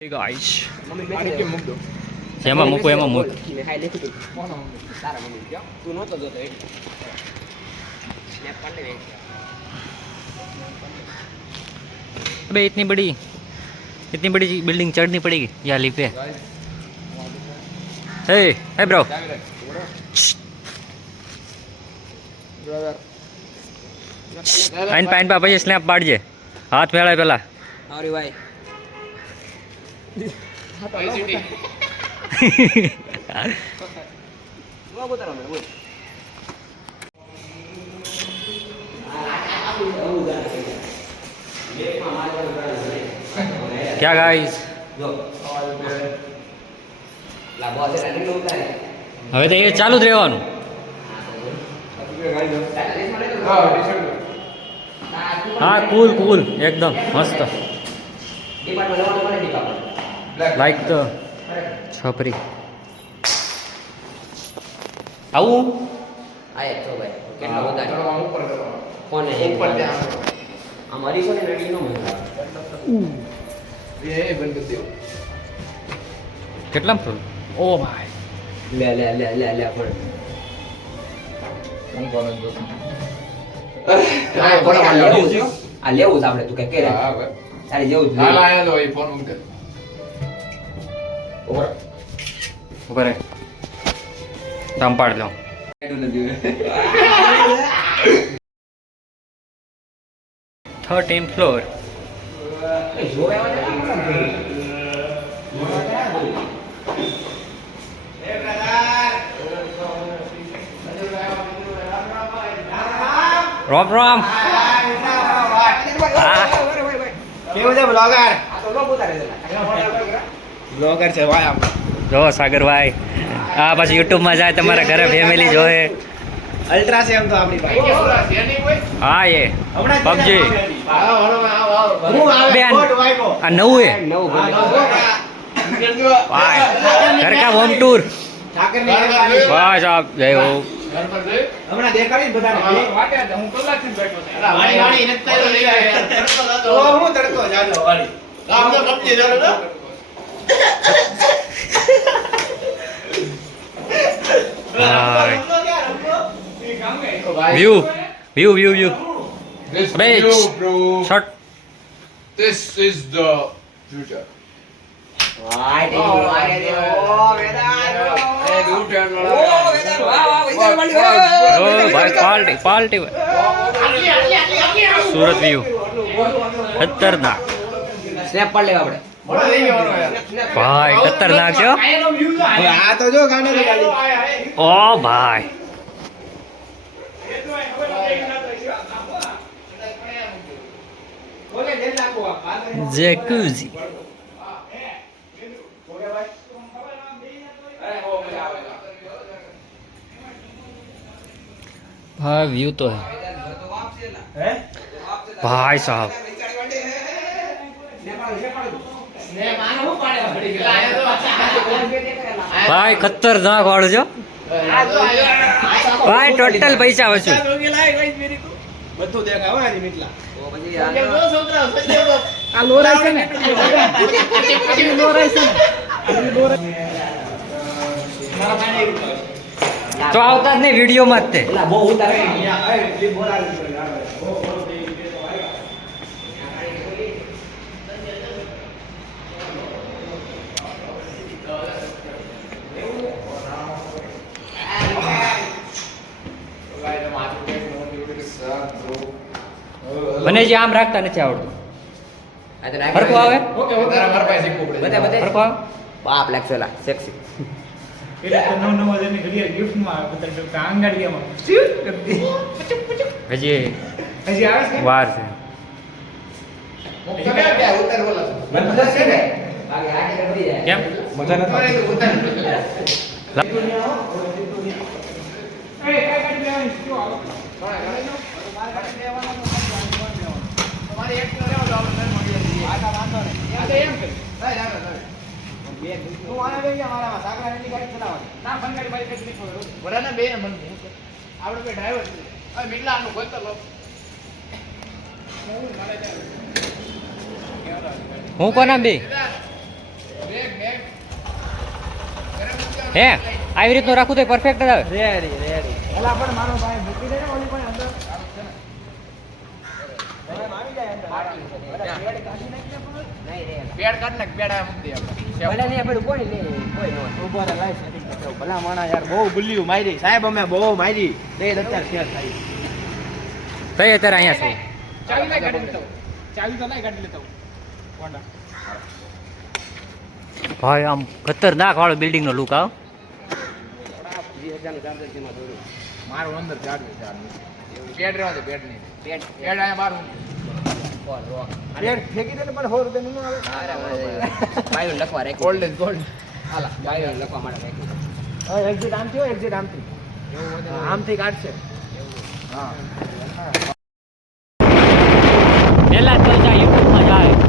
Hey guys, એમાં મૂકો એમાં મૂક अबे इतनी बड़ी बिल्डिंग चढ़नी पड़ेगी या लिफ्ट पे हे हे ब्रो आइन पाइन पा પછી સ્નેપ પાડજે હાથ મેળાય પેલા અરે ભાઈ क्या गाइस હવે તો એ ચાલુ જ રહેવાનું हाँ कूल कूल एकदम मस्त लाइक द छपरी आऊ આય તો ભાઈ કેટલો વધારે કોને ઉપર અમારી કોને રેડી નો મળે એ બંધ દે કેટલા ફૂલ ઓ ભાઈ લે લે લે લે લે પણ કોણ કોણ જો આ લેવું આપણે તું કે કરે હા ભાઈ સારી જેવું જ હાલ આયા તો એ ફોન મૂક દે ऊपर है दम पाड़ लो 13th फ्लोर राम राम કેવું છે બ્લોગર આ તો લોગ ઉતારે છે બ્લોગર છે ભાઈ આમ જો સાગરભાઈ આ પછી યુટ્યુબ માં જાય તમારા ઘરે ફેમિલી જોવે અલ્ટ્રા છે એમ તો આપણી પાસે હા એ પબજી હું આવે બેન કોટ વાઈકો આ નવું હે ભાઈ ઘર કા હોમ ટૂર ઠાકર ની વાહ સાહેબ જય હો હમણાં દેખાડી બધાને હું કલાકથી બેઠો છું વાણી વાણી નત્તા લઈ આવ્યા તો હું તડકો જાજો વાણી ગામ તો કપજી જાજો તો view view view view This Abe, view, bro. Shot This is the future. વાય દેવો વાય દેવો વેદાન એ U-turn ઓ વેદાન વાહ વાહ વેદાન વાળી ઓ ભાઈ પાર્ટી પાર્ટી સુરત વ્યૂ ખતરનાક સ્નેપ પાડ લેવા આપણે ભાઈ ખતરનાક છે હો. આ તો જો ગાને તો ગાડી ઓ ભાઈ જેકુઝી भाई व्यू तो है भाई साहब भाई खतरनाक वाળું છો ભાઈ ટોટલ પૈસા વસૂલ બધું દેખાવ આની મિટલા આ લોરાય છે ને લોરાય છે તો આવતા જ નહીં વિડીયોમાં જ તે એલા બહુ ઉતારે મને જે આમ રાખતા નથી આવડતું હરખું આવે ઓકે વધારે મારા પાસે શીખવું પડે બધે બધે હરખું આવે બાપ લાગશેલા સેક્સી એટલે તો નવ નવ હજારની ઘડિયાળ ગિફ્ટમાં બધા આંગળીયામાં હજી હજી આવે છે વાર છે તમે બે ઉતાર બોલા મતલબ છે ને બાકી આ કે પડી જાય કેમ મજા નથી ઉતાર એ કઈ કાઢી લેવાની શું આવો તમારે એક કિલો લેવો તો આપણે મળી જઈએ વાંધો નહીં આ તો એમ કે નહીં હું આને લઈ ગયા મારામાં સાગરા એની ગાડી ચલાવવાની ના ફનગાડી મારી કઈ નહીં પડે બરાબર બે ને મને આપણે બે ડ્રાઈવર છે હવે મિલાનું ગોતર લો હું કોના બે હે આવી રીતનું રાખું તો પરફેક્ટ જ આવે એલા પણ મારો ભાઈ મૂકી દે ને ઓલી પણ અંદર પેડ કાઢ નાખ પેડ આ મૂકી દે આપણે ભલે નહીં આપણે કોઈ લે કોઈ નો ઉભો રહે લાઈ સેટિંગ કરજો ભલા માણા યાર બહુ ગુલ્લીઓ મારી સાહેબ અમે બહુ મારી તે અત્યારે શેર થાય કઈ અત્યારે અહીંયા છે ચાવી લાઈ કાઢી લેતો ચાવી તો લાઈ કાઢી લેતો કોંડા ભાઈ આમ ખતરનાક વાળો બિલ્ડિંગ નો લુક આવ 20,000 નું ચાર્જર જેમાં દોડ્યું મારું અંદર ચાડવે ચાર પેડ રહેવા દે પેડ નહીં પેડ આયા મારું પેડ ફેંકી દે ને પણ 100 રૂપિયા નું આવે બાયો લખવા રાખ્યું ગોલ્ડ ઇઝ ગોલ્ડ હાલા બાયો લખવા માટે રાખ્યું હા એક્ઝિટ આમથી હોય એક્ઝિટ આમથી આમથી કાઢશે હા પેલા તો જાય યુટ્યુબમાં જાય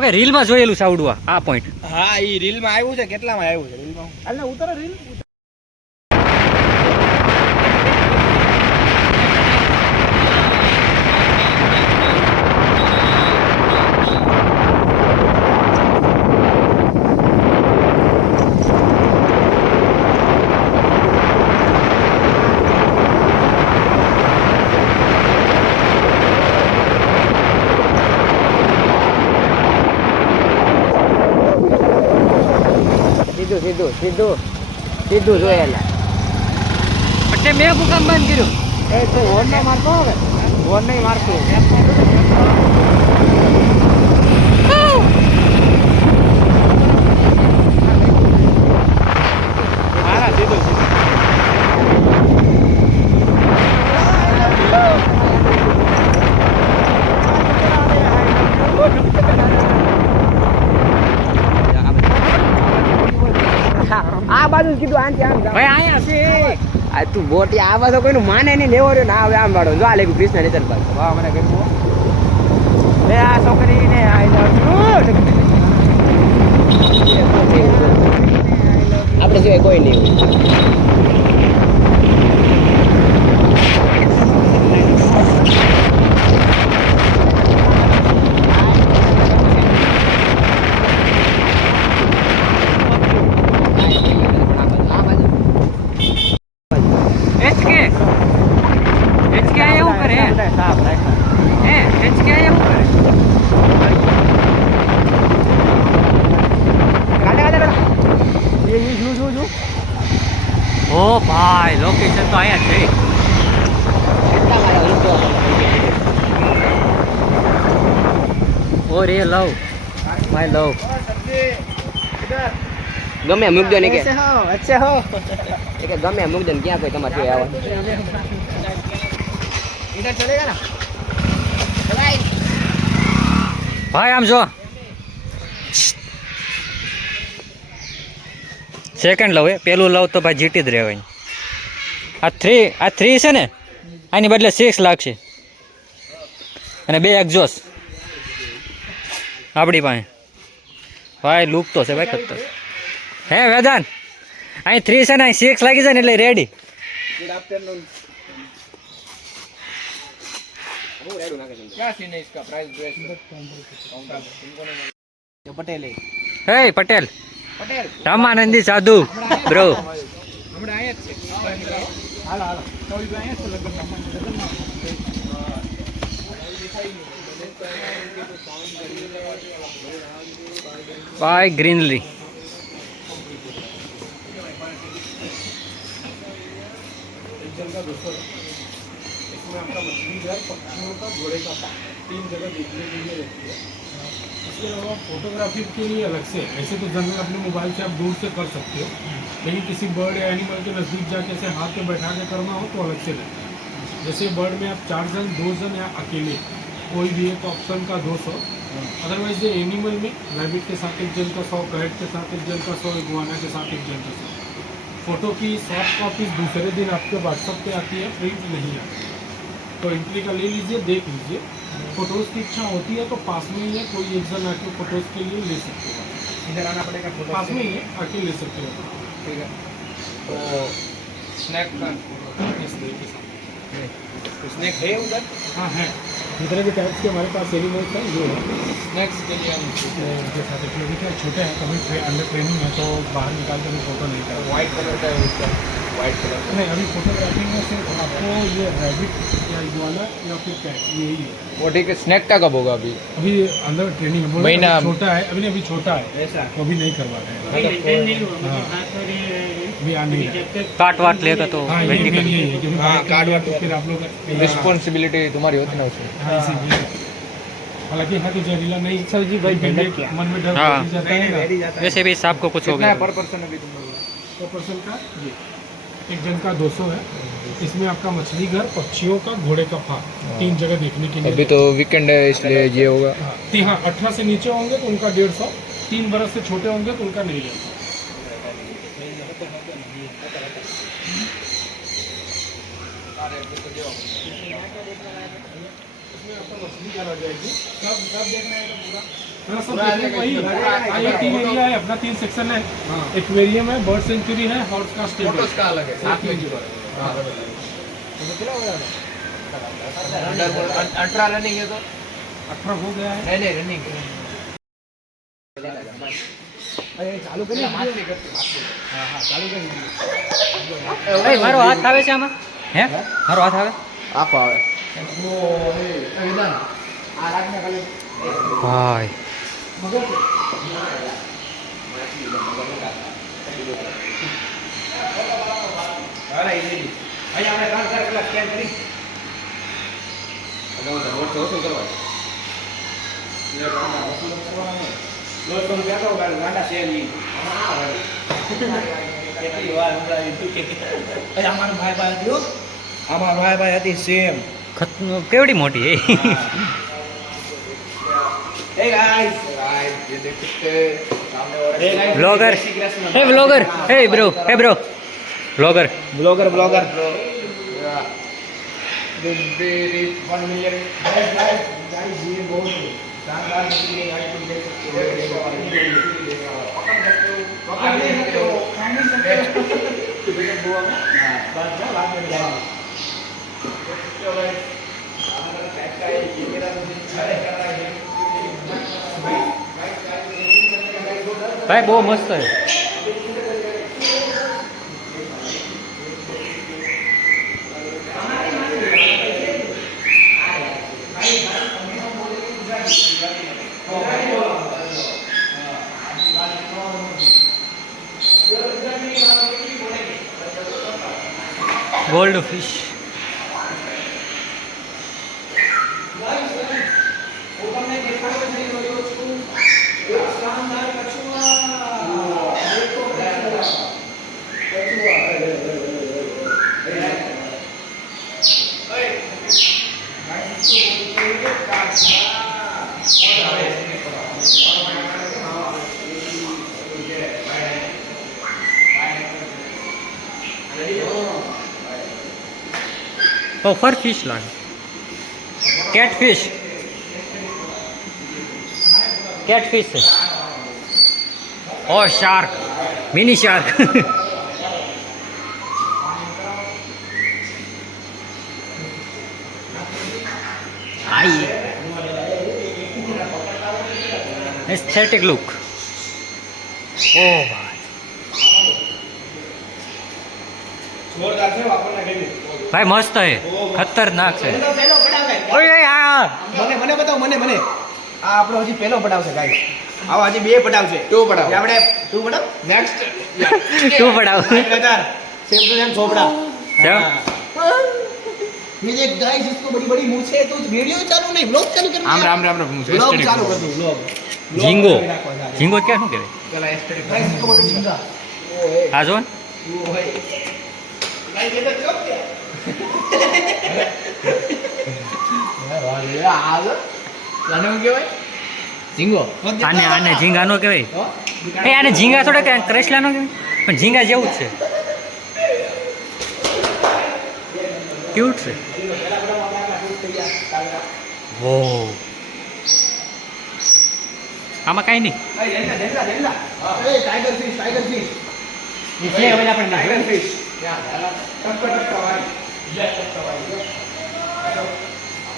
મેં રીલમાં જોયેલું સાવડું આ પોઈન્ટ હા ઈ રીલ માં આવ્યું છે કેટલામાં આવ્યું છે રીલ માં હાલ ને ઉતરો રીલ સીધું જોયેલા એટલે મેં ભૂકંપ બંધ કર્યું એ તો હોર્ન ના મારતો હવે હોર્ન નહીં મારતો મારા સીધું આ બાજુ કીધું આમ ભાઈ અહીંયા છે આ તું બોટી આ બાજુ કોઈનું માને નહીં લેવો રહ્યો ના હવે આમ વાળો જો આ લેવું કૃષ્ણ નીચર બાજુ વાહ મને ગમ્યું લે આ છોકરીને આઈ લવ આપણે સિવાય કોઈ નહીં ઓ ભાઈ લોકેશન તો અહીંયા છે ઓ રે લવ માય લવ ગમે મૂકજો ને કે અચ્છા હો કે ગમે મૂકજો ને ક્યાં કોઈ તમારે આવે इधर चलेगा ना ભાઈ આમ જો સેકન્ડ લવ પેલું લવ તો ભાઈ જીટી જ રહેવાય આ થ્રી છે ને આની બદલે 6 લાગશે અને 2 એક્ઝોસ્ટ આપણી પાસે ભાઈ લુક તો છે ભાઈ ખતર હે વેદાંત અહીં 3 છે ને અહીં 6 લાગી જાય ને એટલે રેડી गुड आफ्टरनून क्या सीन है इसका प्राइस પટેલ હે પટેલ पटेल રામાનંદી સાધુ બ્રો હાલો હાલો તો ઈ અહીંયા છે લગ્નમાં બાય ગ્રીનરી. इसमें आपका मछली घर पक्षियों का घोड़े का 3 जगह देखने के लिए रहती है। इसके अलावा फोटोग्राफी के लिए अलग से, ऐसे तो जनरल अपने मोबाइल से आप दूर से कर सकते हो, लेकिन किसी बर्ड या एनिमल के नज़दीक जाके ऐसे हाथ पे बैठा के करना हो तो अलग से रहता है। जैसे बर्ड में आप 4 जन 2 जन या अकेले कोई भी एक ऑप्शन का 200। अदरवाइज ये एनिमल में रैबिट के साथ 1 जन का 100, कैट के साथ 1 जन का 100, इग्वाना के साथ 1 जन का 100। फ़ोटो की सॉफ्ट कॉपीज दूसरे दिन आपके व्हाट्सएप पे आती है, प्रिंट नहीं आती। तो एंट्री का ले लीजिए, देख लीजिए। फ़ोटोज़ की इच्छा होती है तो पास में ही है, कोई एक जन आके फ़ोटोज़ के लिए ले सकते हो। इधर आना पड़ेगा पास में ही है, आके ले सकते हो। ठीक है। तो स्नैक का इस तरीके से। स्नैक है उधर? हाँ है, जितने भी टाइप्स के हमारे पास एनिमल्स हैं ये है। स्नैक्स के लिए हम उनके साथ एक्चुअली क्या छोटे हैं, कभी अंडर ट्रेनिंग है तो बाहर निकाल कर फ़ोटो नहीं कर वाइट कलर का है उसका, वाइट कलर का। नहीं, अभी फोटोग्राफी में सिर्फ आपको ये रैबिट या इग्वाना या फिर कैट यही है। वो ठीक है। स्नैक का कब होगा अभी? अभी अंदर ट्रेनिंग है, महीना छोटा है अभी, नहीं अभी छोटा है ऐसा तो अभी नहीं करवा रहे हैं। हाँ, अभी आ नहीं रहा है। काट वाट लेगा तो हाँ, ये वेंडी मेन यही है क्योंकि हाँ, बाइक कार्ड का वाट तो फिर आप लोग रिस्पॉन्सिबिलिटी तुम्हारी होती ना उसमें। हाँ, इसीलिए। हालांकि है तो जहरीला नहीं, सब्जी भाई लेकिन भेड़ ये क्या? मन में डर हाँ। बैठ जाता है ना। वैसे भी सांप को कुछ हो कितना है गया. पर पर्सन अभी तुम लोग? तो पर्सन का ये 1 जन का 200 है। इसमें आपका मछली घर, पक्षियों का, घोड़े का फार्म 3 जगह देखने के लिए। अभी तो वीकेंड है इसलिए ये होगा। हाँ, 18 से नीचे होंगे तो उनका 150, 3 बरस से छोटे होंगे तो उनका नहीं रहता। इसमें आपका मछली घर आ जाएगी। सब देखना है पूरा। हाँ, सब देखने को वही है। IIT एरिया है अपना, 3 सेक्शन है। एक्वेरियम है, बर्ड सेंचुरी है, हॉर्स का स्टेबल। फोटोज का अलग है, साथ में जुड़ा है। हाँ। अल्ट्रा रनिंग है तो 18 हो गया है। नहीं नहीं रनिंग चालू करिए। ભાઈ મારો હાથ આવે છે આમાં? હે મારો હાથ આવે? આખો આવે વિધાન આ રાખને ખાલી ભાઈ અરે ઈજી અહીંયા આપણે 3-4 કલાક સ્કેન કરી અગાઉ તો વોટ કરવા લે ગાંડા વસૂલ કરવાનો લોટ કોણ બેઠો ગાંડા છે ની કેટલી વાર હમણાં તું કે એ અમારો ભાઈ હતો અમારો ભાઈ હતી સેમ કેવડી મોટી હે Hey guys, ये देख सकते हैं सामने और blogger hey blogger hey bro blogger blogger the 1 million guys ये बहुत शानदार मछली है गाइस तुम देख सकते हो पकड़ सकते हो खा नहीं सकते हो बेटा बुआ में बात क्या बात में जाएंगे तो गाइस हमारा कैट का ये मेरा सारे कर रहा है ભાઈ બહુ મસ્ત છે ગોલ્ડ ફિશ પફર ફિશ લાગે કેટ ફિશ છે ઓ શાર્ક મિની શાર્ક આઈ એસ્થેટિક લુક ઓ ભાઈ જોરદાર છે આપણને ગમ્યું. ભાઈ મસ્ત છે, ખતરનાક છે. પેલો પડાવ છે. ઓય ઓય, આ મને બતાવો મને આ આપણો હજી પહેલો પડાવ છે ગાઈસ. આવા હજી બે પડાવ છે. ટુ પડાવ આપણે ટુ પડાવ નેક્સ્ટ તું પડાવ. सेम टू सेम छोपड़ा क्या? ये देख गाइस इसको बड़ी बड़ी मूंछ है तो वीडियो चालू नहीं व्लॉग चालू करना राम व्लॉग चालू कर दो व्लॉग झींगो झींगो क्या શું કહેવાય? चला एस्टेटिक गाइस इसको बोलते झींगा આ જો ને? वो है गाइस ये तो चौक क्या यार आज लाने में क्या भाई झींगो આને ઝીંગા નો કહેવાય. એ આને ઝીંગા થોડા કે કરેસલા નો કહેવાય, પણ ઝીંગા જેવું જ છે. ક્યુટ છે. વો આમાં કાંઈ નહીં. टाइगर फिश ये है वाला अपन टाइगर फिश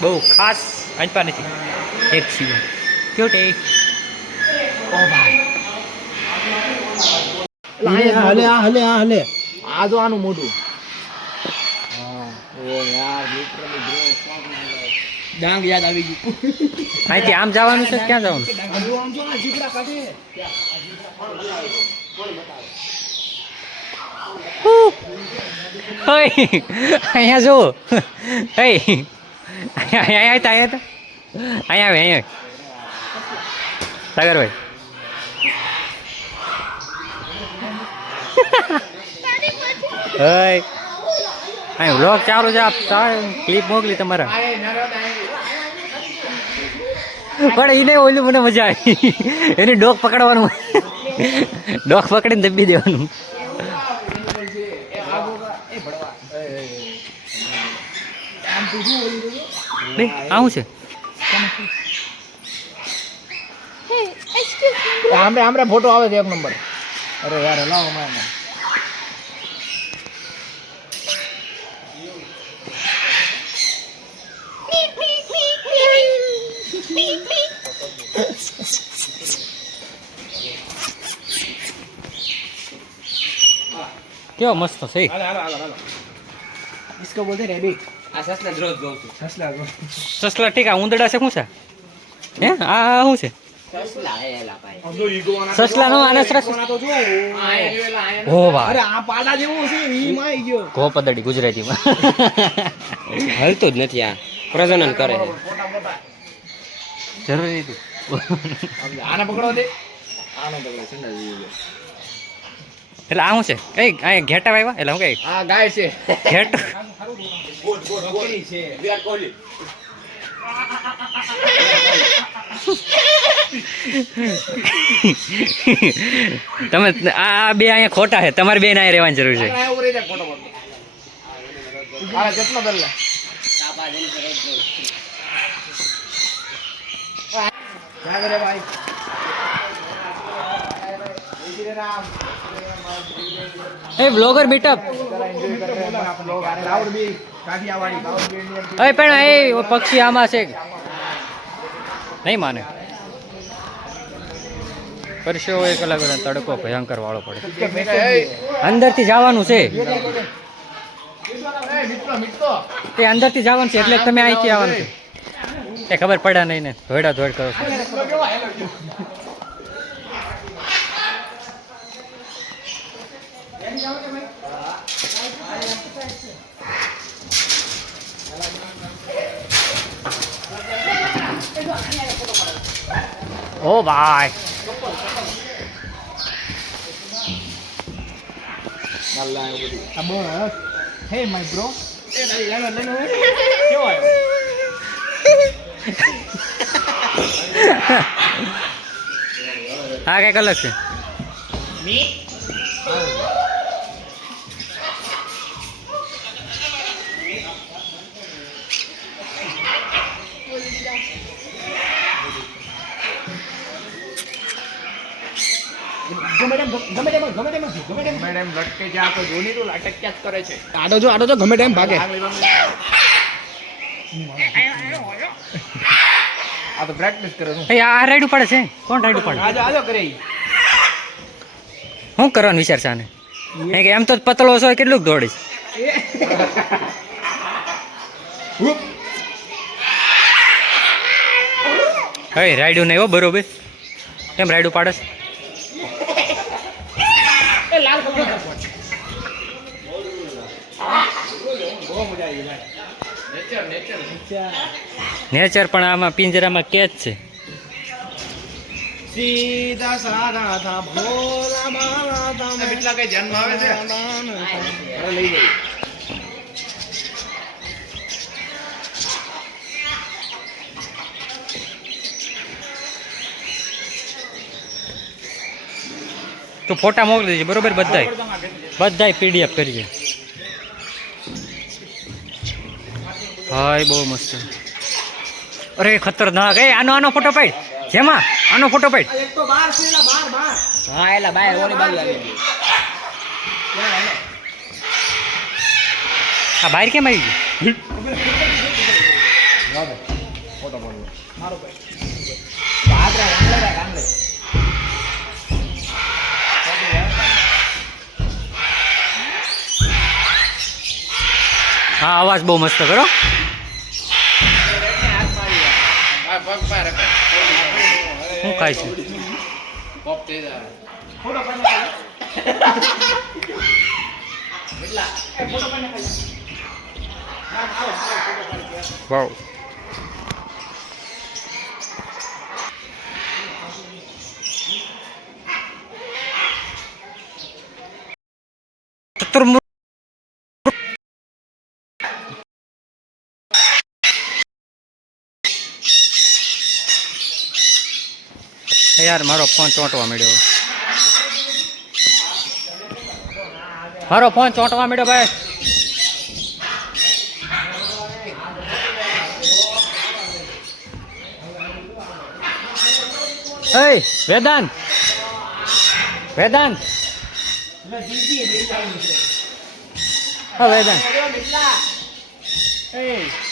બહુ ખાસ અંપા નથી. એક સિવાય ક્યુટ એ. ओ भाई हले आ जो आनु मोटू ओ यार लिटरली ब्रो डांग याद આવી ગયું અહીંથી આમ જવાનું છે, ક્યાં જવાનું? આજો આમ જો આ જીગડા કાઢે ઓય અહીંયા જો. અહીંયા અહીંયા સાગરભાઈ હય અહીં વ્લોગ ચાલુ છે. ક્લિપ મોકલી તમારા. પણ એને ઓલું મને મજા આવી. એને ડોક પકડવાનું, ડોક પકડીને દબી દેવાનું. આવું છે. આમરે ફોટો આવે છે એક નંબર. અરે યાર લાવો મારે કેવો મસ્ત છે. इसको बोलते रेबिट આ સસલા જ રોજ જોઉં છું. ससला સસલા ઠીક. આ ઉંદરડા છે શું છે? હે આ શું છે? સસલા હે એલા ભાઈ. अब जो ईगो वाला સસલા નો આને સરસ. तो जो આ એલા આયા ઓ अरे ભાઈ आ पाड़ा જેવો છે ઈ માં આવી ગયો ગો પદડી ગુજરાતીમાં. હલતું જ નથી. આ પ્રજનન કરે છે. જરૂરી હતું. આને પકડો દે આને પકડો સંડા જેવો એટલે આ શું છે? કઈ આ ઘેટા વાવ્યા એટલે હું કઈ આ ગાય છે ઘેટ. કોહલી છે વિરાટ કોહલી તમે આ બે અહીંયા ખોટા છે. તમારે બે અહીંયા રહેવાની જરૂર છે. આ ઓરે ફોટો પડતો આ કેટલો બદલા क्या करे भाई એ બ્લોગર મીટઅપ. आप लोग क्राउड भी काठियावाड़ी क्राउड भी इंडियन એ પણ એ પક્ષી આમાં છે નહીં માને. પરસેવો એક અલગ અલગ તડકો ભયંકર વાળો પડે. અંદરથી જવાનું છે. તે અંદરથી જવાનું છે એટલે જ તમે અહીંથી આવવાનું છે. એ ખબર પડ્યા નહીં ને ધોયડા ધોયડ કરો છો. ઓ ભાઈ हे माय ब्रो હા કઈક અલગ છે. મેડમ લટકે છે આ તો જોની તો લટક્યા જ કરે છે આડો જો ગમે ટાઈમ ભાગે આ તો પ્રેક્ટિસ કરે હું એ આ રાઈડ ઉપાડે છે. કોણ રાઈડ ઉપાડે? આજો કરે શું કરવાનું વિચાર છે આને? એ કે એમ તો પતળો છો કેટલું દોડીશ. હે રાયડું નહીં હો બરોબર. કેમ રાયડું પાડસ? નેચર પણ આમાં પિંજરામાં કેચ છે. સીધા સારા થા ભોલા બાલા થા કેટલા કઈ ધ્યાનમાં આવે છે અરે લઈ ગઈ તો ફોટા મોકલી દેજે બરોબર. બધાય પીડીએફ કરીએ. હાય બહુ મસ્ત. અરે ખતરનાક. એ આનો ફોટો પાડ. જેમાં આનો ફોટો પાડ. એક તો 12 છે એલા 12 હા એલા બાય ઓલી બાજુ આવી ગઈ. આ બહાર કેમ આવી ગઈ? ફોટો પાડો મારો ભાઈ હાથ રા આંગળે હા અવાજ બહુ મસ્ત કરો. શું ખાય છે? વાવ. યાર મારો ફોન ચોંટવા મળ્યો. ભાઈ. Hey, Vedant. હા વેદાંત.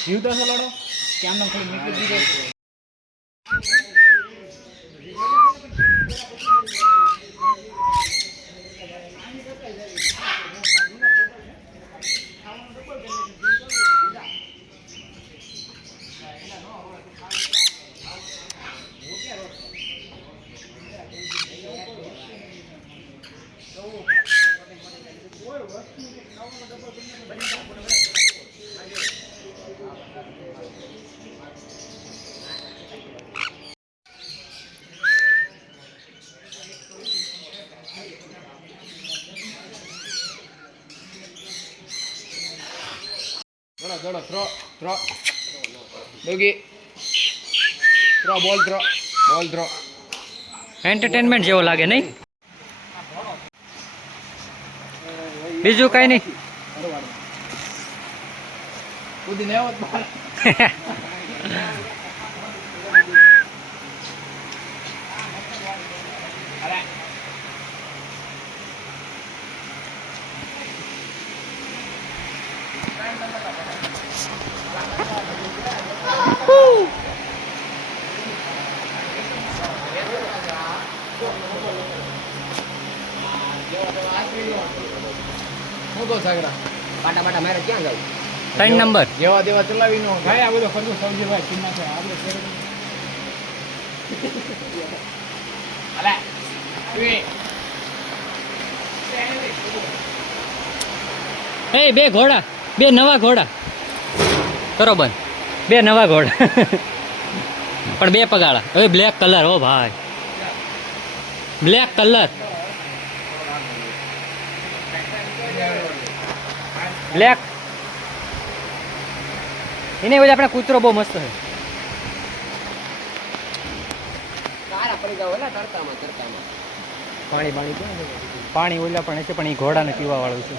જીવ તો લડો કેમ નામ ખાલી નીકળી દીધો. Dolo, throw. Dogi. Ball throw. Entertainment જેવો લાગે નહીં? બીજું કઈ નહીં. કુદી ને આવત બહાર. હું તો સાગરા પાટા મારે ક્યાં જાવ? 3 નંબર. જેવા દેવા ચલાવી નો ભાઈ આ બધો ખર્ચો સૌજીભાઈ ચિન્ના છે આપણે અલા એ બે ઘોડા, બે નવા ઘોડા કરો બંધ. બે નવા ઘોડા પણ બે પગાળા. હવે બ્લેક કલર. ઓ ભાઈ બ્લેક કલર. બ્લેક એને વજે આપણે કૂતરો બહુ મસ્ત છે. સારા પડી જાવ એલા તડકામાં. પાણી ઓલા પણ છે પણ એ ઘોડાને પીવા વાળું છે.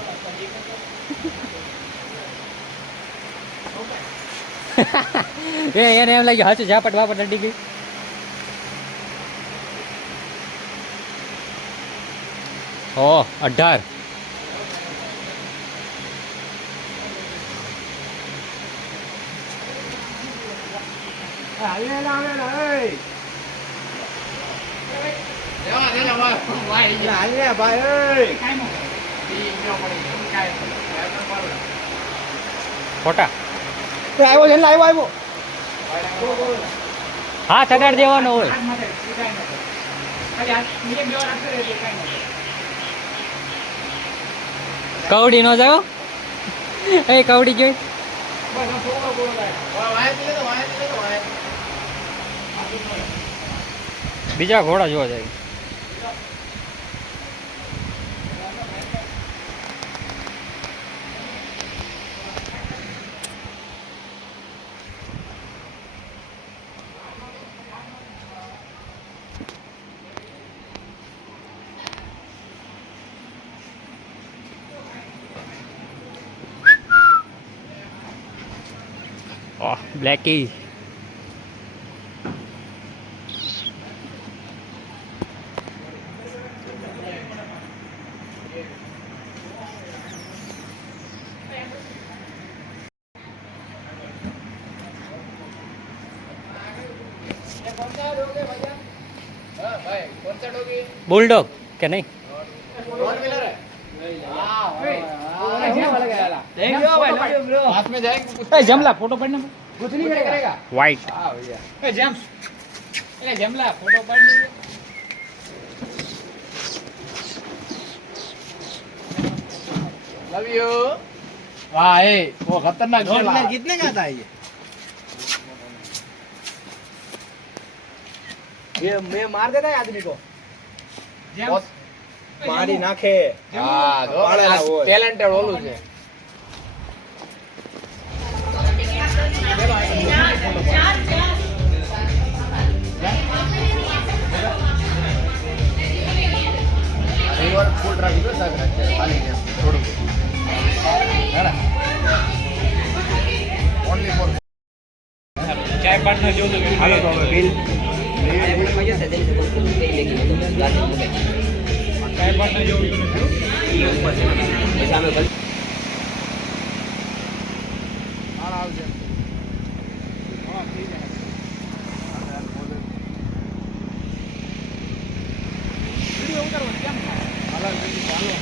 એને એમ લાગ્યું હાચું ઝાપટ વાપટ અડી ગઈ. ઓ 18. ફોટા આવ્યો છે એટલે આવ્યો હાથ અડાડ દેવાનો હોય. હાથ માથે સીધા ન કરે. ખાલી હાથ મીડિયમ જેવા રાખતો રહે એટલે કાંઈ ન કરે. કવડી નો જાવ એ કવડી જોઈ બસ આમ છોકરો બોલો થાય. વાંચી લેતો, વાંચી લેતો, વાંચી. બીજા ઘોડા જોવા જાય. Oh, Blackie. હા ભાઈ કોણ सा डॉगी बुलडॉग क्या नहीं? फोर व्हीलर है थैंक यू भाई ब्रो हाथ में जाएंगे जमला फोटो पड़ने कुछ नहीं करेगा वाइट. हां भैया ए जेम्स ए जमला फोटो पड़ लीजिए लव यू वाह ए वो खतरनाक खेला कितने का था ये मैं मार देता है आदमी को जेम्स મારી નાખે હા જો ટેલેન્ટેડ ઓલું છે એકવાર ફૂલ રાખી દો સાગ રાખે ખાલી ને થોડું હેડા ઓન્લી ફોર ચાય પાર્ટનર જો તો હાલો તો હવે બિલ ચાય પાર્ટનર જો હાલ આવજે હા ઠીક છે વિડિયો ઉતારવો કેમ હાલ ચાલો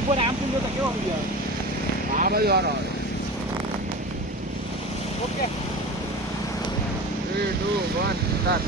ઉપર આમ પૂછો તો કેવો વિડિયો આવે આ બાજુ આરો આવે ઓકે 3 2 1 સ્ટાર્ટ